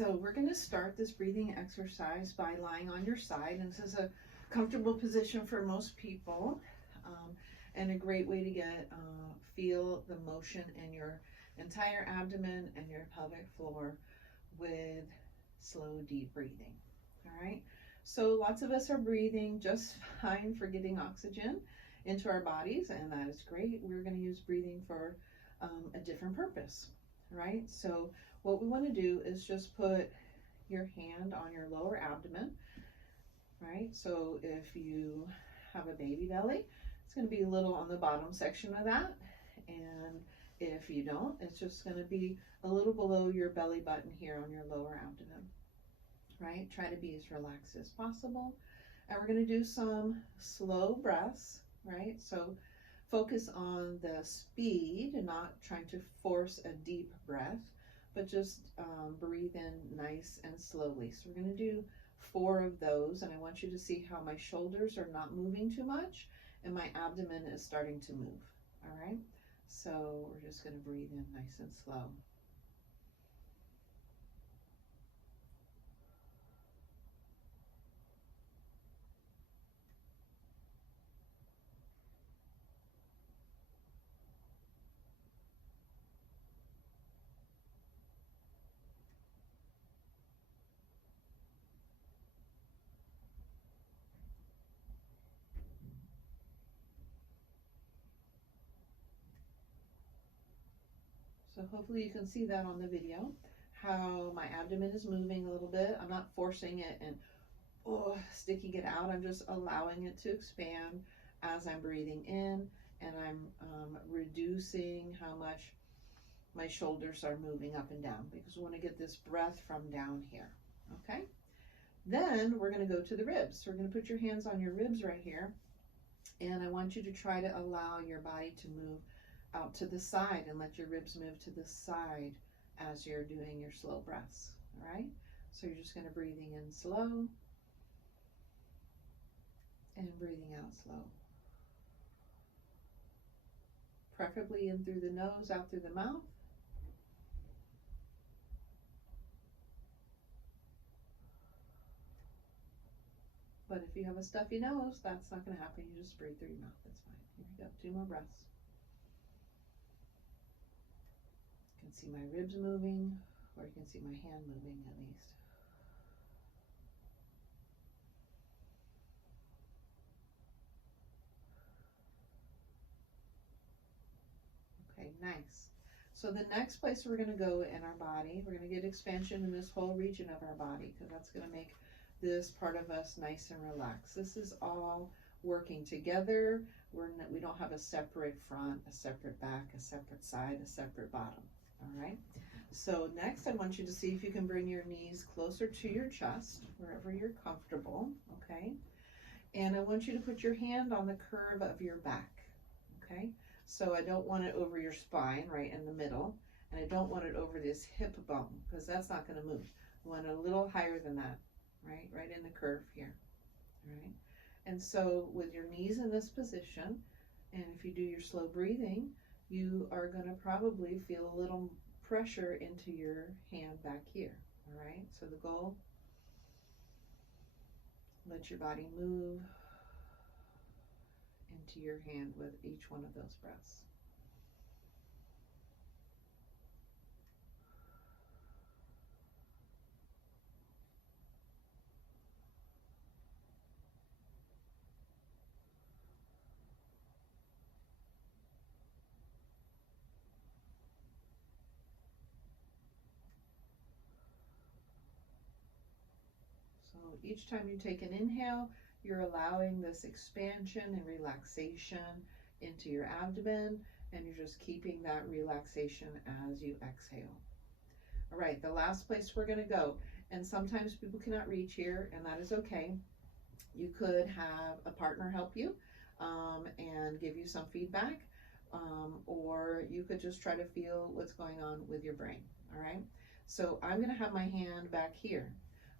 So we're going to start this breathing exercise by lying on your side. And this is a comfortable position for most people, and a great way to get feel the motion in your entire abdomen and your pelvic floor with slow, deep breathing. All right. So lots of us are breathing just fine for getting oxygen into our bodies, and that is great. We're going to use breathing for a different purpose, right? So what we want to do is just put your hand on your lower abdomen, right? So if you have a baby belly, it's going to be a little on the bottom section of that. And if you don't, it's just going to be a little below your belly button here on your lower abdomen, right? Try to be as relaxed as possible. And we're going to do some slow breaths, right? So focus on the speed and not trying to force a deep breath, but just breathe in nice and slowly. So we're going to do 4 of those, and I want you to see how my shoulders are not moving too much and my abdomen is starting to move. All right, so we're just going to breathe in nice and slow. So hopefully you can see that on the video, how my abdomen is moving a little bit. I'm not forcing it and sticking it out. I'm just allowing it to expand as I'm breathing in, and I'm reducing how much my shoulders are moving up and down, because we want to get this breath from down here. Okay, then we're going to go to the ribs. So we're going to put your hands on your ribs right here, and I want you to try to allow your body to move out to the side and let your ribs move to the side as you're doing your slow breaths. All right, so you're just going to breathing in slow and breathing out slow, preferably in through the nose, out through the mouth. But if you have a stuffy nose, that's not going to happen. You just breathe through your mouth. That's fine. Here we go. 2 more breaths. You can see my ribs moving, or you can see my hand moving at least. Okay, nice. So the next place we're going to go in our body, we're going to get expansion in this whole region of our body, because that's going to make this part of us nice and relaxed. This is all working together. We don't have a separate front, a separate back, a separate side, a separate bottom. All right. So next, I want you to see if you can bring your knees closer to your chest, wherever you're comfortable. Okay. And I want you to put your hand on the curve of your back. Okay. So I don't want it over your spine, right in the middle, and I don't want it over this hip bone, because that's not going to move. I want it a little higher than that, right in the curve here. All right. And so with your knees in this position, and if you do your slow breathing, you are going to probably feel a little pressure into your hand back here. All right. So the goal, let your body move into your hand with each one of those breaths. So each time you take an inhale, you're allowing this expansion and relaxation into your abdomen, and you're just keeping that relaxation as you exhale. All right, the last place we're going to go, and sometimes people cannot reach here, and that is okay. You could have a partner help you and give you some feedback, or you could just try to feel what's going on with your brain. All right, so I'm going to have my hand back here.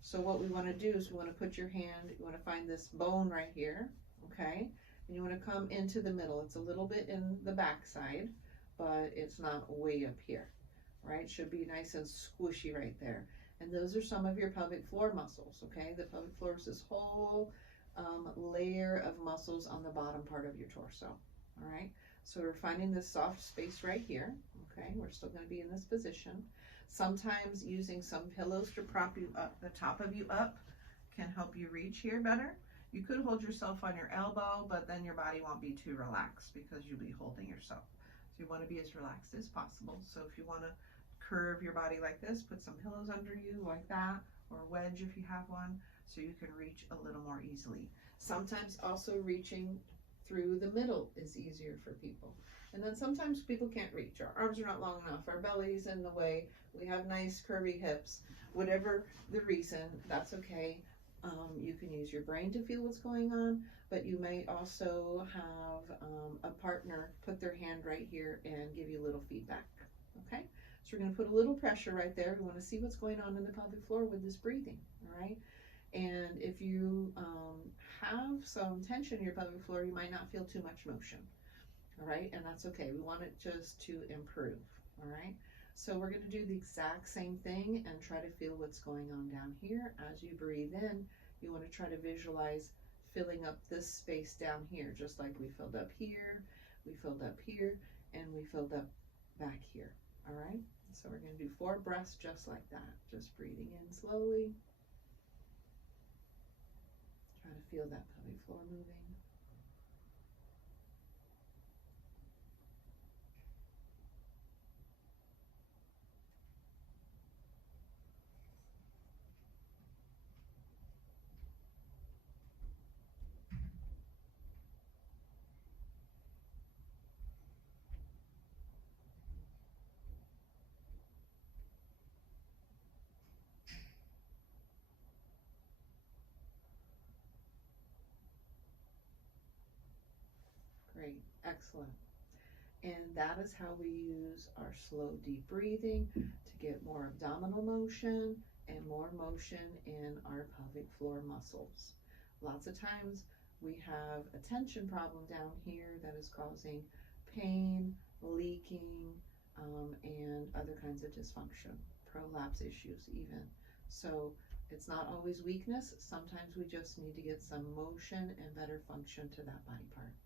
So what we want to do is we want to put your hand, you want to find this bone right here, okay? And you want to come into the middle. It's a little bit in the back side, but it's not way up here, right? Should be nice and squishy right there. And those are some of your pelvic floor muscles, okay? The pelvic floor is this whole layer of muscles on the bottom part of your torso, all right? So we're finding this soft space right here, okay? We're still going to be in this position. Sometimes using some pillows to prop you up, the top of you up, can help you reach here better. You could hold yourself on your elbow, but then your body won't be too relaxed because you'll be holding yourself. So you want to be as relaxed as possible. So if you want to curve your body like this, put some pillows under you like that, or a wedge if you have one, so you can reach a little more easily. Sometimes also reaching through the middle is easier for people. And then sometimes people can't reach. Our arms are not long enough, our belly's in the way, we have nice curvy hips. Whatever the reason, that's okay. You can use your brain to feel what's going on, but you may also have a partner put their hand right here and give you a little feedback, okay? So we're going to put a little pressure right there. We want to see what's going on in the pelvic floor with this breathing, all right? And if you have some tension in your pelvic floor, you might not feel too much motion, all right? And that's okay. We want it just to improve, all right? So we're going to do the exact same thing and try to feel what's going on down here. As you breathe in, you want to try to visualize filling up this space down here, just like we filled up here, we filled up here, and we filled up back here, all right? So we're going to do 4 breaths just like that, just breathing in slowly. Try to feel that pelvic floor moving. Great, excellent. And that is how we use our slow, deep breathing to get more abdominal motion and more motion in our pelvic floor muscles. Lots of times we have a tension problem down here that is causing pain, leaking, and other kinds of dysfunction, prolapse issues even. So it's not always weakness. Sometimes we just need to get some motion and better function to that body part.